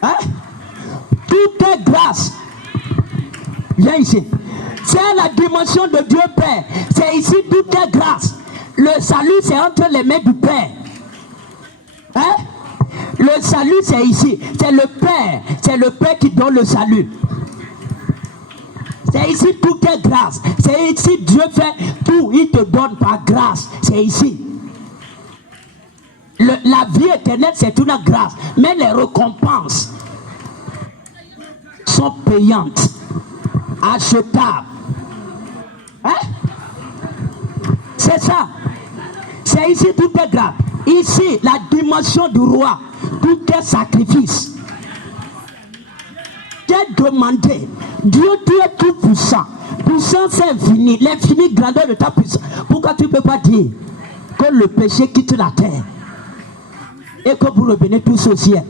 Hein? Tout est grâce. Viens ici. C'est la dimension de Dieu Père. C'est ici, tout est grâce. Le salut, c'est entre les mains du Père. Hein? Le salut, c'est ici. C'est le Père. C'est le Père qui donne le salut. C'est ici, tout est grâce. C'est ici, Dieu fait tout. Il te donne par grâce. C'est ici. La vie éternelle, c'est une grâce. Mais les récompenses sont payantes, achetables. Hein? C'est ça. C'est ici, tout est grâce. Ici, la dimension du roi, tout est sacrifice. J'ai demandé, Dieu, tu es tout puissant. Puissance c'est infini, l'infini grandeur de ta puissance. Pourquoi tu ne peux pas dire que le péché quitte la terre et que vous revenez tous au ciel?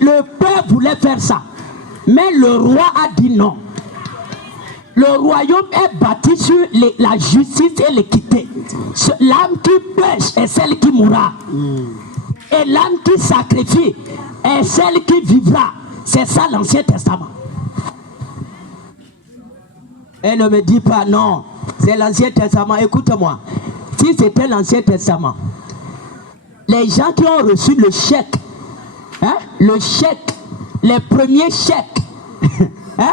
Le père voulait faire ça, mais le roi a dit non. Le royaume est bâti sur la justice et l'équité. L'âme qui pêche est celle qui mourra. Et l'âme qui sacrifie est celle qui vivra. C'est ça l'Ancien Testament. Et ne me dis pas non, c'est l'Ancien Testament. Écoute-moi, si c'était l'Ancien Testament, les gens qui ont reçu le chèque, hein, le chèque, les premiers chèques, hein,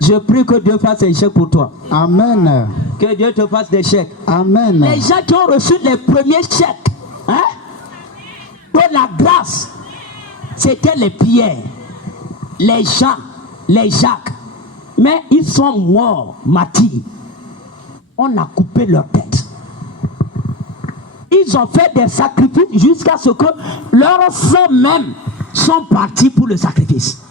je prie que Dieu fasse un chèque pour toi. Amen. Que Dieu te fasse des chèques. Amen. Les gens qui ont reçu les premiers chèques, hein, de la grâce, c'était les Pierre, les Jean, les Jacques. Mais ils sont morts, martyrs. On a coupé leur tête. ils ont fait des sacrifices jusqu'à ce que leurs sang même sont partis pour le sacrifice.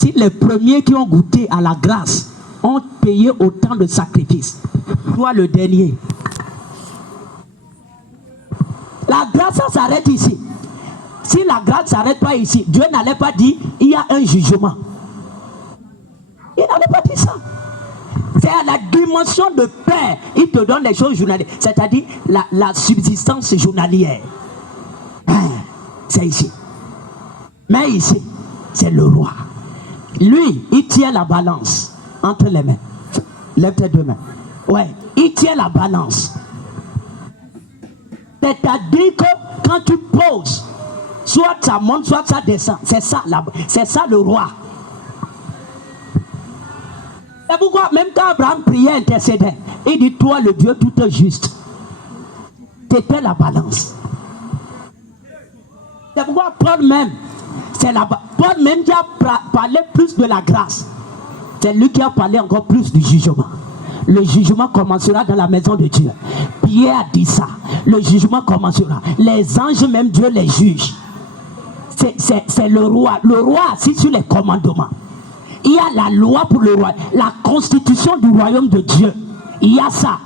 Si les premiers qui ont goûté à la grâce ont payé autant de sacrifices, toi le dernier. La grâce, ça s'arrête ici. Si la grâce ne s'arrête pas ici, Dieu n'allait pas dire il y a un jugement. Il n'avait pas dit ça. C'est à la dimension de paix. Il te donne les choses journalières. C'est-à-dire la subsistance journalière. C'est ici. Mais ici, c'est le roi. Lui, il tient la balance entre les mains. Lève tes deux mains. Ouais, il tient la balance. C'est-à-dire que quand tu poses, soit ça monte, soit ça descend. C'est ça le roi. C'est pourquoi même quand Abraham priait, intercédait, il dit toi le Dieu tout est juste. C'était la balance. C'est pourquoi Paul même, Paul même qui a parlé plus de la grâce. C'est lui qui a parlé encore plus du jugement. Le jugement commencera dans la maison de Dieu. Pierre a dit ça. Le jugement commencera. Les anges, même Dieu les juge. C'est le roi. Le roi assis sur les commandements. Il y a la loi pour le roi. La constitution du royaume de Dieu. Il y a ça.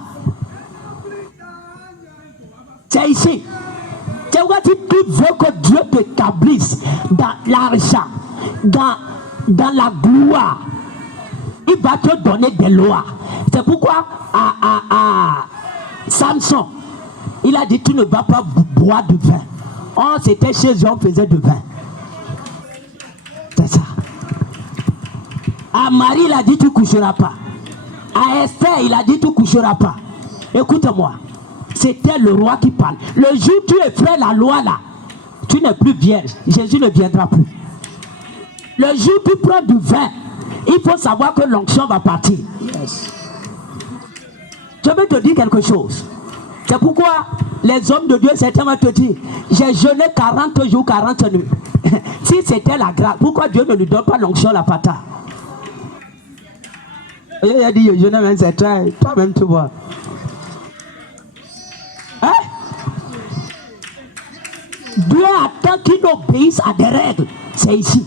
C'est ici. C'est pourquoi si tu veux que Dieu t'établisse dans l'argent, dans la gloire, il va te donner des lois. C'est pourquoi à Samson, il a dit tu ne vas pas boire du vin. Oh, c'était chez eux, on faisait du vin. C'est ça. À Marie, il a dit tu ne coucheras pas. À Esther, il a dit tu ne coucheras pas. Écoute-moi. C'était le roi qui parle. Le jour où tu effraies la loi là, tu n'es plus vierge. Jésus ne viendra plus. Le jour où tu prends du vin, il faut savoir que l'onction va partir. Yes. Je vais te dire quelque chose. C'est pourquoi les hommes de Dieu, certains vont te dire, j'ai jeûné 40 jours, 40 nuits. Si c'était la grâce, pourquoi Dieu ne lui donne pas l'onction la pata? Il a dit, je jeûne 27 ans, toi-même tu vois. Hein? Dieu attend qu'il obéisse à des règles. C'est ici.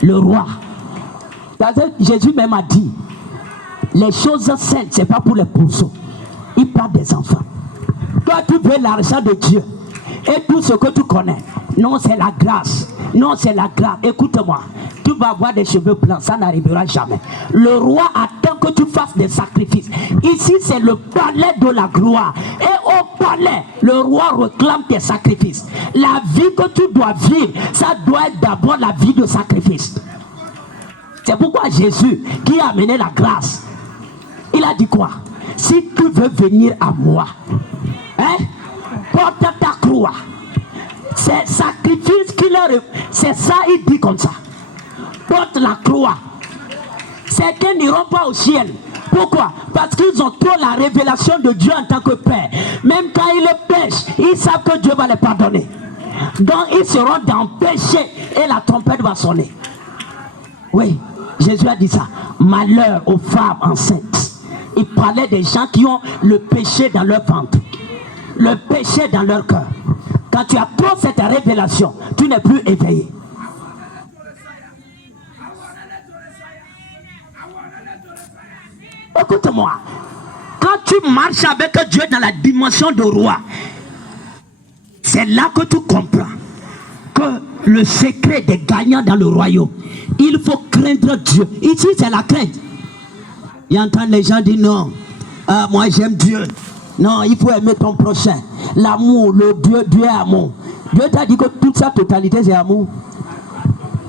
Le roi. Jésus même a dit, les choses saintes, ce n'est pas pour les pourceaux. Il parle des enfants. Toi, tu veux l'argent de Dieu. Et tout ce que tu connais. Non, c'est la grâce. Non, c'est la grâce. Écoute-moi. Tu vas avoir des cheveux blancs. Ça n'arrivera jamais. Le roi attend que tu fasses des sacrifices. Ici, c'est le palais de la gloire. Et au palais, le roi réclame tes sacrifices. La vie que tu dois vivre, ça doit être d'abord la vie de sacrifice. C'est pourquoi Jésus, qui a amené la grâce, il a dit quoi? Si tu veux venir à moi, hein, porte ta croix. C'est sacrifice qu'il a. C'est ça, il dit comme ça. Porte la croix. Certains n'iront pas au ciel. Pourquoi? Parce qu'ils ont trop la révélation de Dieu en tant que Père. Même quand ils le pêchent, ils savent que Dieu va les pardonner. Donc ils seront dans le péché et la trompette va sonner. Oui, Jésus a dit ça. Malheur aux femmes enceintes. Il parlait des gens qui ont le péché dans leur ventre. Le péché dans leur cœur. Quand tu as trop cette révélation, tu n'es plus éveillé. Écoute-moi. Quand tu marches avec Dieu dans la dimension de roi, c'est là que tu comprends que le secret des gagnants dans le royaume, il faut craindre Dieu. Ici, c'est la crainte. Il entend les gens dire non, moi j'aime Dieu. Non, il faut aimer ton prochain. L'amour, le Dieu, Dieu est amour. Dieu t'a dit que toute sa totalité c'est amour.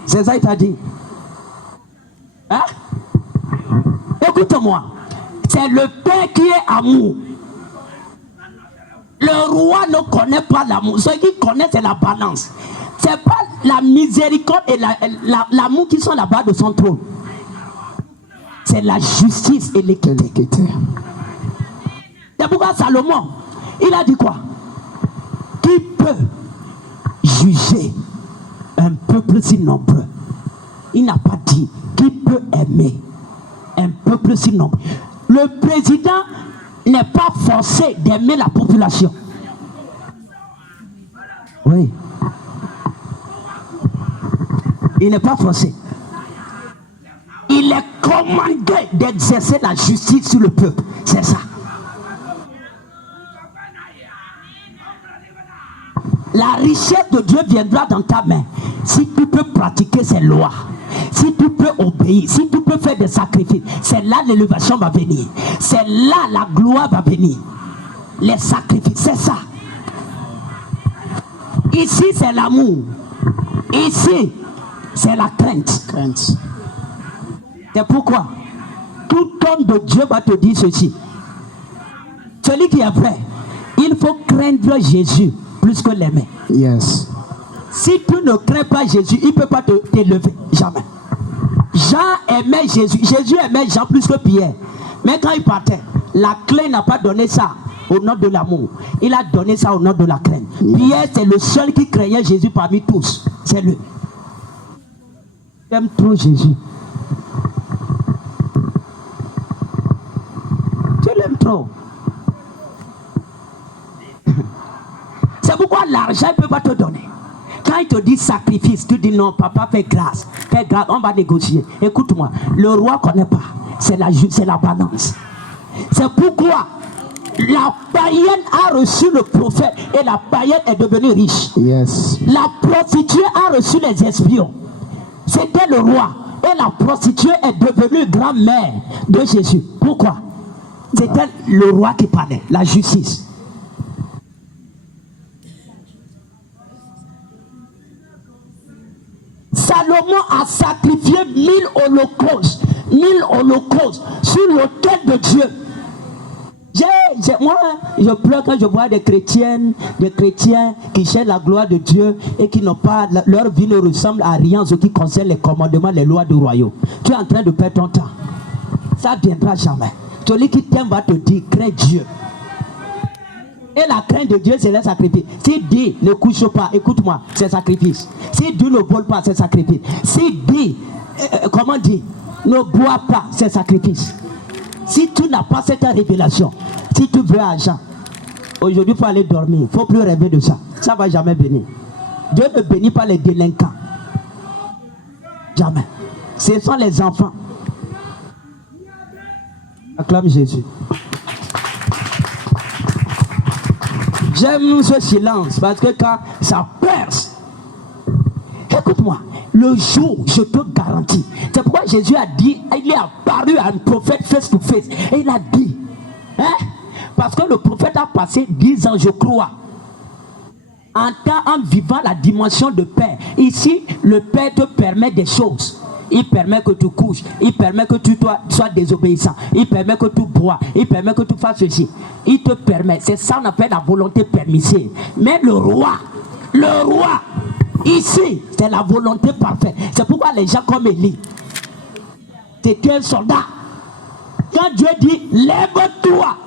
C'est ça qu'il t'a dit. Hein? Écoute-moi. C'est le Père qui est amour. Le roi ne connaît pas l'amour. Ce qu'il connaît, c'est la balance. C'est pas la miséricorde et l'amour qui sont là-bas de son trône. C'est la justice et l'équité. C'est pourquoi Salomon, il a dit quoi? Qui peut juger un peuple si nombreux? Il n'a pas dit qui peut aimer un peuple si nombreux. Le président n'est pas forcé d'aimer la population. Oui. Il n'est pas forcé. Il est commandé d'exercer la justice sur le peuple. C'est ça. La richesse de Dieu viendra dans ta main si tu peux pratiquer ses lois, si tu peux obéir, si tu peux faire des sacrifices. C'est là l'élévation va venir. C'est là la gloire va venir. Les sacrifices, c'est ça. Ici, c'est l'amour. Ici, c'est la crainte. C'est pourquoi tout homme de Dieu va te dire ceci. Celui qui est vrai, il faut craindre Jésus plus que l'aimer. Yes. Si tu ne crains pas Jésus, il ne peut pas t'élever. Jamais. Jean aimait Jésus. Jésus aimait Jean plus que Pierre. Mais quand il partait, la clé n'a pas donné ça au nom de l'amour. Il a donné ça au nom de la crainte. Yes. Pierre, c'est le seul qui craignait Jésus parmi tous. C'est lui. J'aime trop Jésus. Tu l'aimes trop. C'est pourquoi l'argent ne peut pas te donner. Quand il te dit sacrifice, tu dis non, papa, fais grâce, on va négocier. Écoute-moi, le roi ne connaît pas. C'est la balance. C'est pourquoi la païenne a reçu le prophète et la païenne est devenue riche. Yes. La prostituée a reçu les espions. C'était le roi. Et la prostituée est devenue grand-mère de Jésus. Pourquoi? C'était le roi qui parlait, la justice. Salomon a sacrifié 1000 holocaustes sur l'autel de Dieu. Moi, je pleure quand je vois des chrétiens qui cherchent la gloire de Dieu et qui n'ont pas, leur vie ne ressemble à rien en ce qui concerne les commandements, les lois du royaume. Tu es en train de perdre ton temps. Ça ne viendra jamais. Celui qui t'aime va te dire, crains Dieu. Et la crainte de Dieu, c'est le sacrifice. S'il dit, ne couche pas, écoute-moi, c'est sacrifice. S'il dit, ne vole pas, c'est sacrifice. S'il dit, comment dire, ne bois pas, c'est sacrifice. Si tu n'as pas cette révélation, si tu veux argent, aujourd'hui il faut aller dormir, il ne faut plus rêver de ça. Ça ne va jamais venir. Dieu ne bénit pas les délinquants. Jamais. Ce sont les enfants. Acclame Jésus. J'aime ce silence parce que quand ça perce, écoute-moi, le jour, je te garantis. C'est pourquoi Jésus a dit, il est apparu à un prophète face to face. Et il a dit, parce que le prophète a passé 10 ans, je crois, en vivant la dimension de Père. Ici, le Père te permet des choses. Il permet que tu couches, il permet que tu sois désobéissant, il permet que tu bois, il permet que tu fasses ceci. Il te permet, c'est ça qu'on appelle la volonté permissive. Mais le roi, ici, c'est la volonté parfaite. C'est pourquoi les gens comme Élie, c'était un soldat. Quand Dieu dit, lève-toi,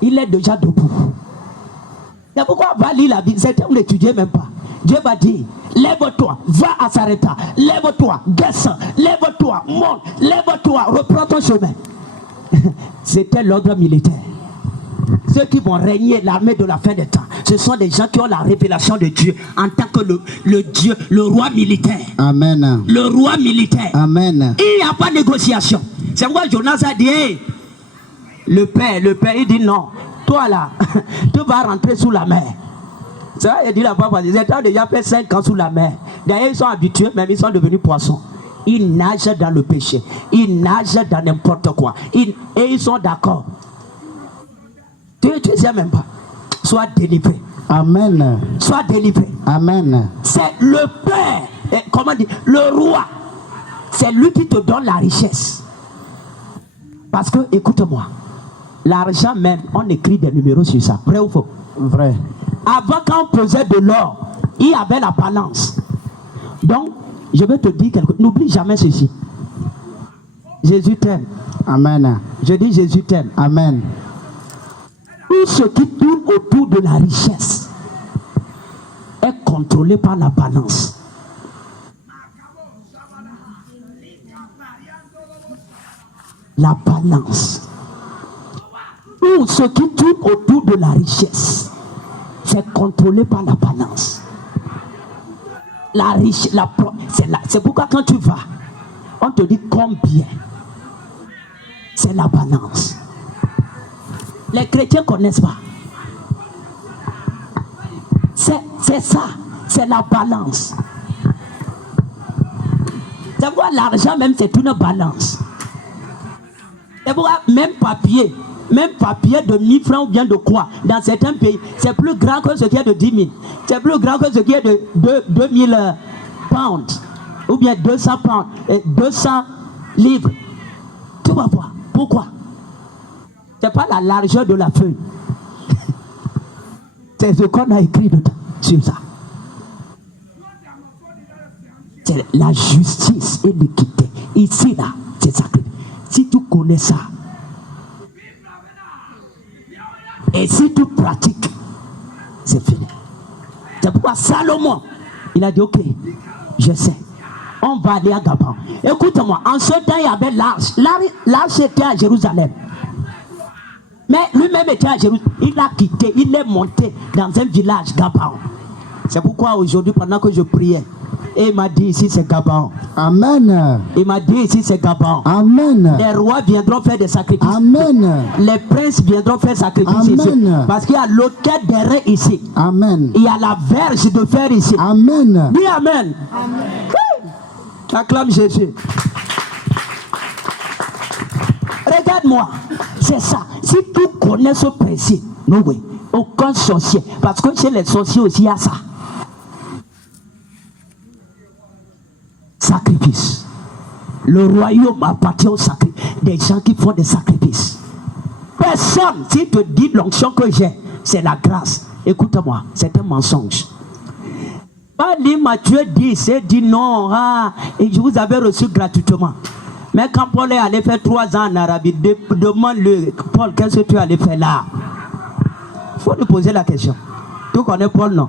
il est déjà debout. C'est pourquoi on va lire la Bible, certains ne l'étudient même pas. Dieu va dire, lève-toi, va à Sarepta, lève-toi, descends, lève-toi, monte, lève-toi, reprends ton chemin. C'était l'ordre militaire. Ceux qui vont régner l'armée de la fin des temps, ce sont des gens qui ont la révélation de Dieu en tant que le roi militaire. Amen. Le roi militaire. Amen. Il n'y a pas de négociation. C'est pourquoi Jonas a dit, hey, le père, il dit non, toi là, tu vas rentrer sous la mer. C'est vrai, il dit là-bas, ils ont déjà fait 5 ans sous la mer. D'ailleurs, ils sont habitués, même ils sont devenus poissons. Ils nagent dans le péché. Ils nagent dans n'importe quoi. Et ils sont d'accord. Tu ne sais même pas. Sois délivré. Amen. Sois délivré. Amen. C'est le Père, comment dire, le roi. C'est lui qui te donne la richesse. Parce que, écoute-moi, l'argent même, on écrit des numéros sur ça. Vrai ou faux? Vrai. Avant, quand on pesait de l'or, il y avait la balance. Donc, je vais te dire quelque chose. N'oublie jamais ceci. Jésus t'aime. Amen. Je dis Jésus t'aime. Amen. Tout ce qui tourne autour de la richesse est contrôlé par la balance. La balance. Tout Tout ce qui tourne autour de la richesse, c'est contrôlé par la balance. La richesse, c'est pourquoi quand tu vas, on te dit combien. C'est la balance. Les chrétiens ne connaissent pas. C'est ça, c'est la balance. C'est pourquoi l'argent même c'est une balance. C'est pourquoi même papier de 1000 francs ou bien de quoi, dans certains pays, c'est plus grand que ce qui est de 10 000. C'est plus grand que ce qui est de 2000 pounds, ou bien 200 pounds, 200 livres. Tu vas voir. Pourquoi? C'est pas la largeur de la feuille. C'est ce qu'on a écrit dedans, sur ça. C'est la justice et l'équité. Ici, là, c'est sacré. Si tu connais ça, et si tu pratiques, c'est fini. C'est pourquoi Salomon, il a dit, ok, je sais, on va aller à Gabaon. Écoute-moi, en ce temps, il y avait l'arche. L'arche était à Jérusalem. Mais lui-même était à Jérusalem. Il a quitté, il est monté dans un village, Gabaon. C'est pourquoi aujourd'hui, pendant que je priais, et il m'a dit ici c'est Gabaon. Amen. Il m'a dit ici c'est Gabaon. Amen. Les rois viendront faire des sacrifices. Amen. Les princes viendront faire sacrifices ici. Parce qu'il y a l'autel des reins ici. Amen. Il y a la verge de fer ici. Amen. Dis Amen. Amen. Acclame Jésus. Regarde-moi. C'est ça. Si tu connais ce principe, non oui, aucun sorcier. Parce que chez les sorciers aussi, il y a ça. Sacrifice. Le royaume appartient au sacrifice. Des gens qui font des sacrifices. Personne, si te dit l'onction que j'ai, c'est la grâce. Écoute-moi, c'est un mensonge. Pas dit Matthieu 10, dit non, et je vous avais reçu gratuitement. Mais quand Paul est allé faire 3 ans en Arabie, demande-le, Paul, qu'est-ce que tu es allé faire là? Il faut lui poser la question. Tu connais Paul, non?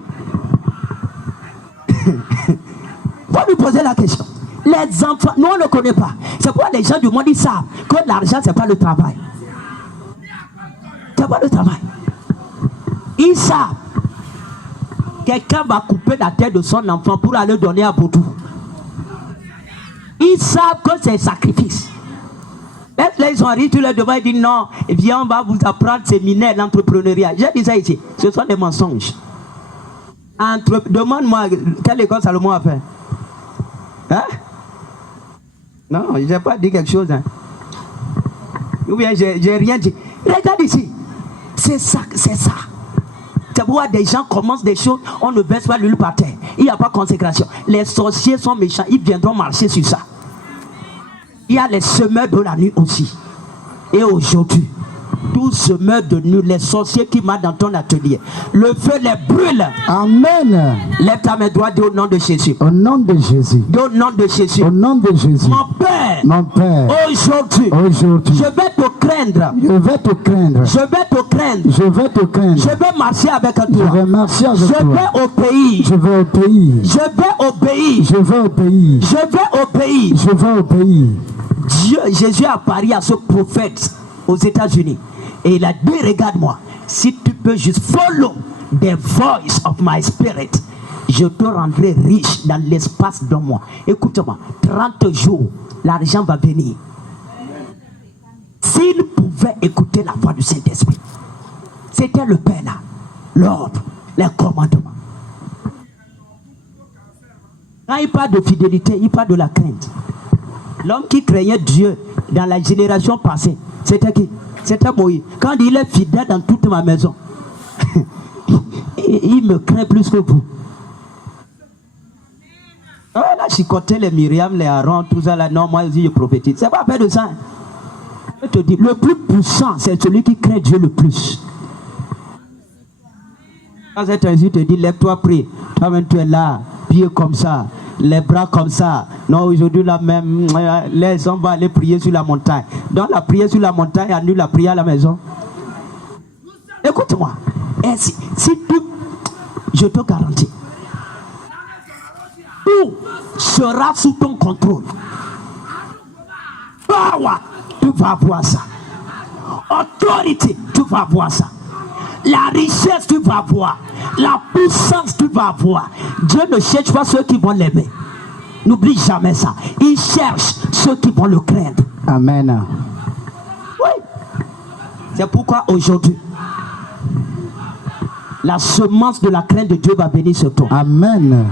Il faut lui poser la question. Les enfants, nous on ne le connaît pas. C'est pourquoi les gens du monde ils savent que l'argent c'est pas le travail. C'est pas le travail. Ils savent. Quelqu'un va couper la tête de son enfant pour aller donner à Boudou. Ils savent que c'est sacrifice. Là ils sont arrivés, tu leur demandes, ils disent non, viens on va vous apprendre séminaire l'entrepreneuriat. J'ai dit ça ici, ce sont des mensonges. Demande-moi quelle école Salomon a fait. Hein? Non, je n'ai pas dit quelque chose. Hein. Ou bien j'ai rien dit. Regarde ici. C'est ça, c'est ça. C'est pourquoi des gens commencent des choses, on ne verse pas l'huile par terre. Il n'y a pas de consécration. Les sorciers sont méchants, ils viendront marcher sur ça. Il y a les semeurs de la nuit aussi. Et aujourd'hui, tous semeurs de nuit, les sorciers qui marchent dans ton atelier, le feu les brûle. Amen. Lève ta main droite, dis au nom de Jésus. Au nom de Jésus. Dis au nom de Jésus. Au nom de Jésus. Mon Père, aujourd'hui, je vais te craindre. Je vais te craindre. Je vais te craindre. Je vais te craindre. Je vais marcher avec toi. Je vais marcher avec toi. Je vais obéir. Je vais obéir. Je vais obéir. Je vais obéir. Je vais obéir. Je vais obéir. Dieu, Jésus a parlé à ce prophète aux États-Unis. Et il a dit, regarde-moi, si tu peux juste follow the voice of my spirit, je te rendrai riche dans l'espace de moi. Écoute-moi, 30 jours, l'argent va venir. S'il pouvait écouter la voix du Saint-Esprit, c'était le Père là, l'ordre, les commandements. Quand il parle de fidélité, il parle de la crainte. L'homme qui craignait Dieu dans la génération passée, c'était qui? C'était Moïse. Quand il est fidèle dans toute ma maison, il me craint plus que vous. Là, je chicotais les Myriam, les Aaron, tout ça là. Non, moi aussi je prophétise. C'est pas fait de ça. Je te dis, le plus puissant, c'est celui qui craint Dieu le plus. Quand c'est ainsi, te dit, lève-toi, prie. Toi-même, tu es là, pieds comme ça, les bras comme ça. Non, aujourd'hui, là même, les hommes vont aller prier sur la montagne. Donc, la prière sur la montagne annule la prière à la maison. Écoute-moi. Si tu, je te garantis, tout sera sous ton contrôle. Tu vas voir ça. autorité, tu vas voir ça. La richesse, tu vas voir. La puissance, tu vas voir. Dieu ne cherche pas ceux qui vont l'aimer. N'oublie jamais ça. Il cherche ceux qui vont le craindre. Amen. Oui. C'est pourquoi aujourd'hui, la semence de la crainte de Dieu va venir sur toi. Amen.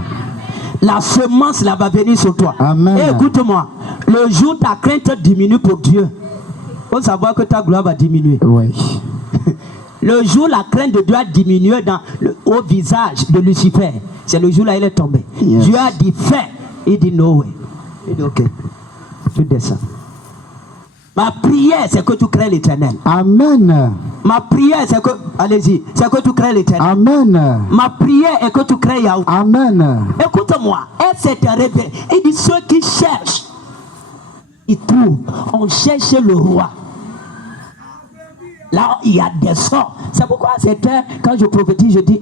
La semence là va venir sur toi. Amen. Et écoute-moi, le jour où ta crainte diminue pour Dieu, il faut savoir que ta gloire va diminuer. Oui. Le jour où la crainte de Dieu a diminué au visage de Lucifer, c'est le jour là il est tombé. Yes. Dieu a dit fais. Il dit no way. Il dit ok. Tu descends. Ma prière c'est que tu crées l'Éternel. Amen. Ma prière c'est que, allez-y, c'est que tu crées l'Éternel. Amen. Ma prière est que tu crées Yahweh. Amen. Écoute-moi, elle s'est révélée. Il dit ceux qui cherchent, ils trouvent. On cherche le roi. Là, il y a des sorts. C'est pourquoi quand je prophétise, je dis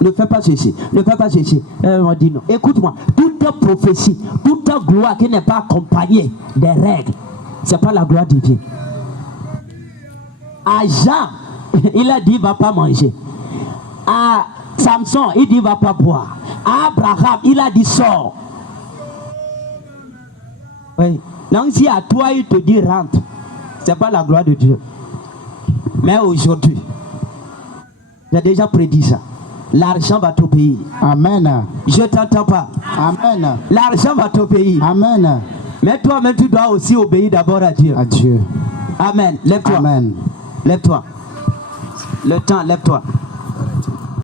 ne fais pas ceci, ne fais pas ceci. On dit non. Écoute-moi, toute prophétie, toute gloire qui n'est pas accompagnée des règles, c'est pas la gloire divine. À Jean, il a dit il ne va pas manger. À Samson, il dit il ne va pas boire. À Abraham, il a dit sors. Oui. Donc si à toi il te dit rentre, c'est pas la gloire de Dieu. Mais aujourd'hui, j'ai déjà prédit ça. L'argent va t'obéir. Amen. Je ne t'entends pas. Amen. L'argent va t'obéir. Amen. Mais toi-même, tu dois aussi obéir d'abord à Dieu. À Dieu. Amen. Lève-toi. Amen. Lève-toi. Le temps, lève-toi.